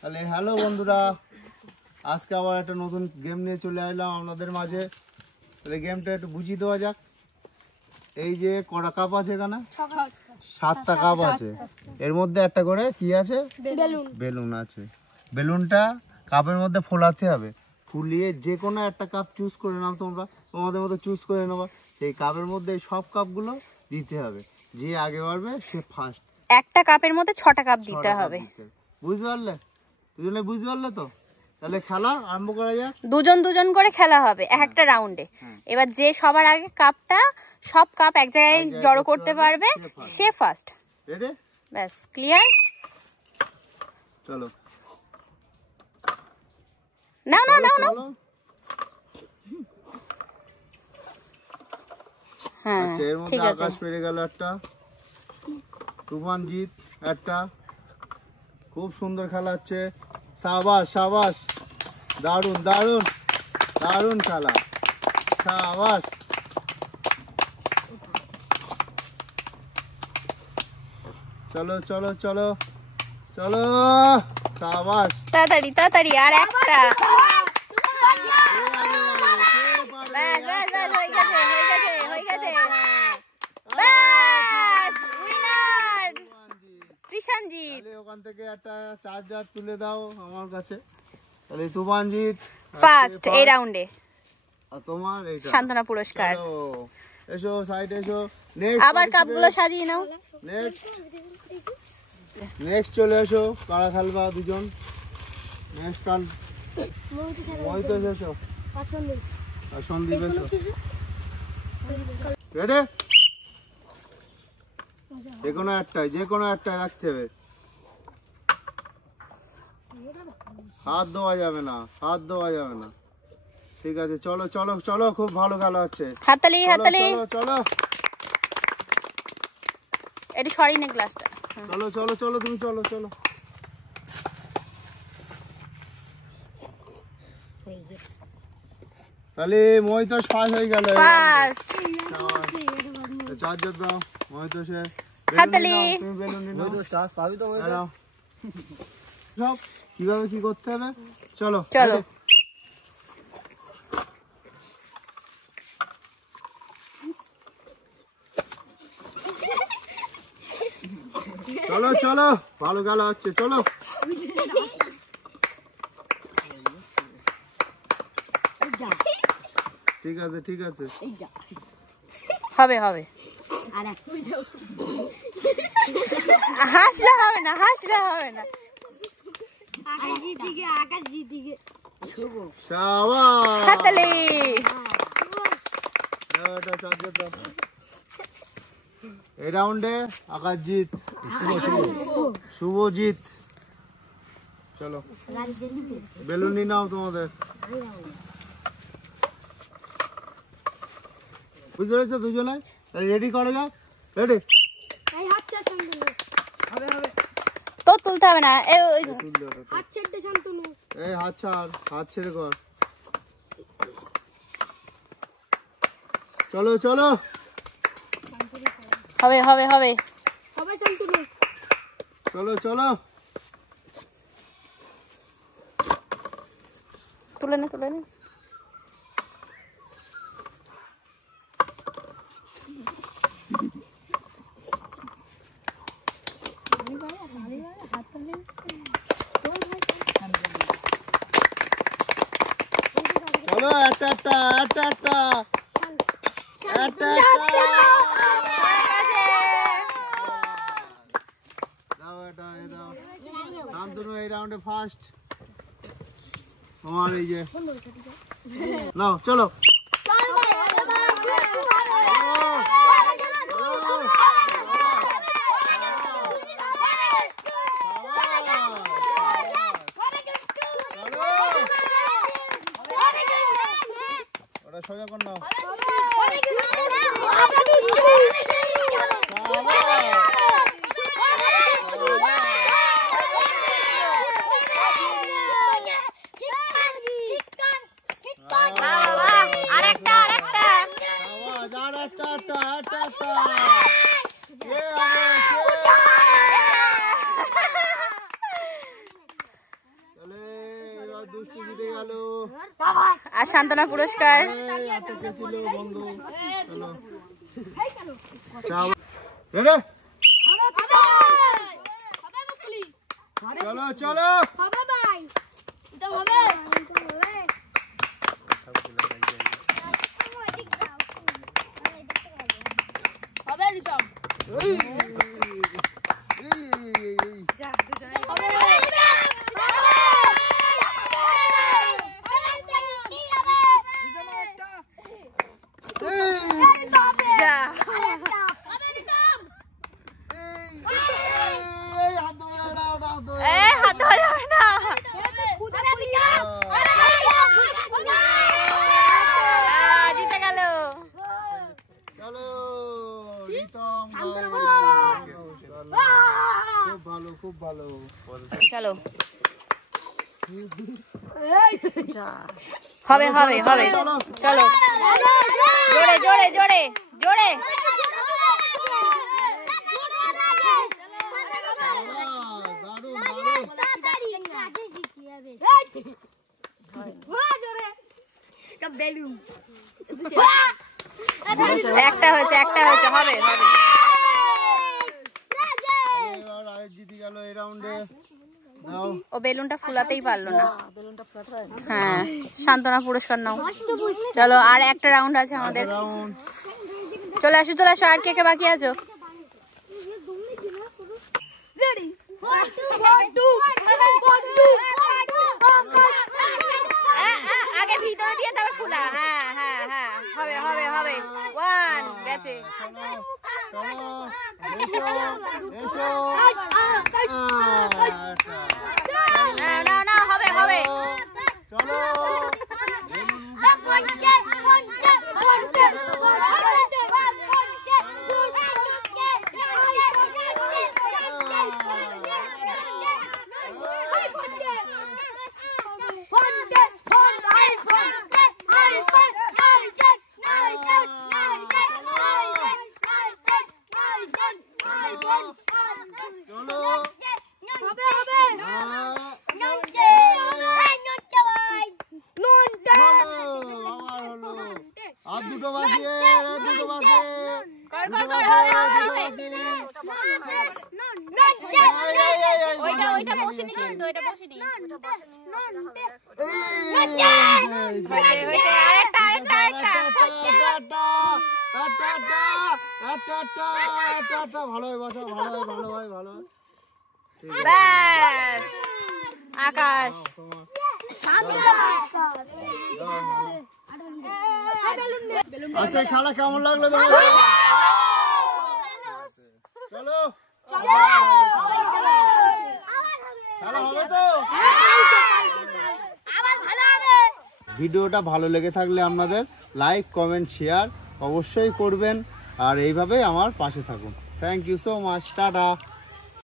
তাহলে হ্যালো বন্ধুরা, আজকে আবার একটা নতুন গেম নিয়ে চলে আসলাম আপনাদের মাঝে। তাহলে গেমটা একটু বুঝিয়ে দেওয়া যাক। এই যে কটা কাপ আছে এখানে? 7টা কাপ আছে। এর মধ্যে একটা করে কি আছে? বেলুন আছে। বেলুনটা কাপের মধ্যে ফোলাতে হবে। ফুলিয়ে যে কোনো একটা কাপ চুজ করে নাও, তোমরা তোমাদের মতো চুজ করে নেবা। সেই কাপের মধ্যে সব কাপগুলো দিতে হবে। যে আগে পারবে সে ফার্স্ট। একটা কাপের মধ্যে 6টা কাপ দিতে হবে। বুঝতে পারলে? দুজনে বুঝতে পারলে তো? তাহলে খেলা আরম্ভ করা যাক। দুজন দুজন করে খেলা হবে একটা রাউন্ডে। এবার যে সবার আগে কাপটা সব কাপ এক জায়গায় জড়ো করতে পারবে সে ফার্স্ট। রেডি? ব্যাস, ক্লিয়ার। চলো নাও নাও নাও নাও। হ্যাঁ, আচ্ছা, এর মধ্যে আকাশ পেরে গেল একটা, তুফানজিৎ একটা। খুব সুন্দর খেলা হচ্ছে। সাবাস সাবাস, দারুন দারুন দারুন খেলা, সাবাস। চলো চলো চলো চলো, সাবাস। তাড়াতাড়ি তাড়াতাড়ি, আর একটা। ব্যাস ব্যাস ব্যাস, হয়ে গেছে হয়ে গেছে হয়ে গেছে। ব্যাস, উইনার কৃষাণজিৎ। ওখান থেকে একটা চার্জার তুলে দাও আমার কাছে। তাহলে তুফানজিৎ ফার্স্ট এই রাউন্ডে। আর তোমার এইটা সান্ত্বনা পুরস্কার। এসো সাইড এসো। নেক্সট আবার কাপগুলো সাজিয়ে নাও। নেক্সট চলে এসো। কারা খেলবা দুজন? নেক্সট কাল মহিত এসো আর সন্দীপ এসো। রেডি? যে কোনো একটাই রাখতে হবে। হাত দেওয়া যাবে না, হাত দেওয়া যাবে না। ঠিক আছে, চলো চলো চলো, খুব ভালো খেলা হচ্ছে। হাততালি হাততালি। চলো এটা সরি না গ্লাসটা। চলো চলো চলো, তুমি চলো চলো। তাহলে মহিতোষ ফার্স্ট হয়ে গেল। ফার্স্ট। চার্জার দাও মহিতোষে। হাততালি। তুমি বেলুন নিয়ে নাও। মহিতোষ চার্জ পাবি তো? মহিতোষ সব কিভাবে কি করতে হবে চলো চলো। চলো চলো, ভালো খেলা হচ্ছে, চলো। ঠিক আছে ঠিক আছে, হবে হবে। হাসলে হবে না, হাসলে হবে না। শাবাশ। হাততালি। এই রাউন্ডে আকাশজিৎ, শুভজিৎ। চলো বেলুন নিয়ে নাও তোমাদের। বুঝতে পেরেছো দুজনে? রেডি করা যাক। রেডি? তো তুলতে হবে না। এই হাত ছাড়, হাত ছেড়ে কর। চলো চলো, হবে হবে হবে। চলো চলো। তুলে নে তুলে নে। চলো একটা একটা একটা একটা একটা দাও, এটা দাও। শান্তনু এই রাউন্ডে ফার্স্ট। তোমার এই যে নাও, চলো। ওটা সোজা কর নাও। আরেকটা আরেকটা। দুষ্টু জিতে গেল। আর সান্ত্বনা পুরস্কার। এই, আটকে ছিল বন্ধু। চলো রেডি? চলো চলো এই, যা। এই, হাত ধরে দাও, হাত ধরে। হাত ধরা যাবে না। জিতে গেল। চলো রিতম ভাই। চলো। খুব ভালো খুব ভালো। চলো হবে হবে হবে। চলো জোরে জোরে জোরে জোরে। দারুণ দারুণ। একটা হয়েছে হবে হবে। এবার আয়েশ জিতে গেল এই রাউন্ডে। দাও ও বেলুনটা ফুলাতেই পারলো না। হ্যাঁ সান্ত্বনা পুরস্কার নাও। চলো আর একটা রাউন্ড আছে আমাদের। রাউন্ড। চলে আসো চলে আসো। আর কে কে বাকি আছো? আগে ভিতরে দিয়ে তবে ফুলা। হ্যাঁ হ্যাঁ হ্যাঁ হবে হবে হবে। ওয়ান গেছে। চলো এসো এসো। না না না হবে হবে। চলো আর দুটো বাকি আর দুটো বাকি। কর কর কর হবে হবে হবে। ওইটা ওইটা বসেনি কিন্তু ওইটা বসেনি। হয়েছে হয়েছে। আরেকটা আরেকটা আরেকটা। ভালো হয় বসো ভালো হয় ভালো হয় ভালো হয়। ব্যাস আকাশ। আচ্ছা খেলা কেমন লাগলো তোমাদের? চলো খেলা হবে তো? ভিডিওটা ভালো লেগে থাকলে আপনাদের লাইক কমেন্ট শেয়ার অবশ্যই করবেন আর এইভাবেই আমার পাশে থাকুন। Thank you so much. Tata.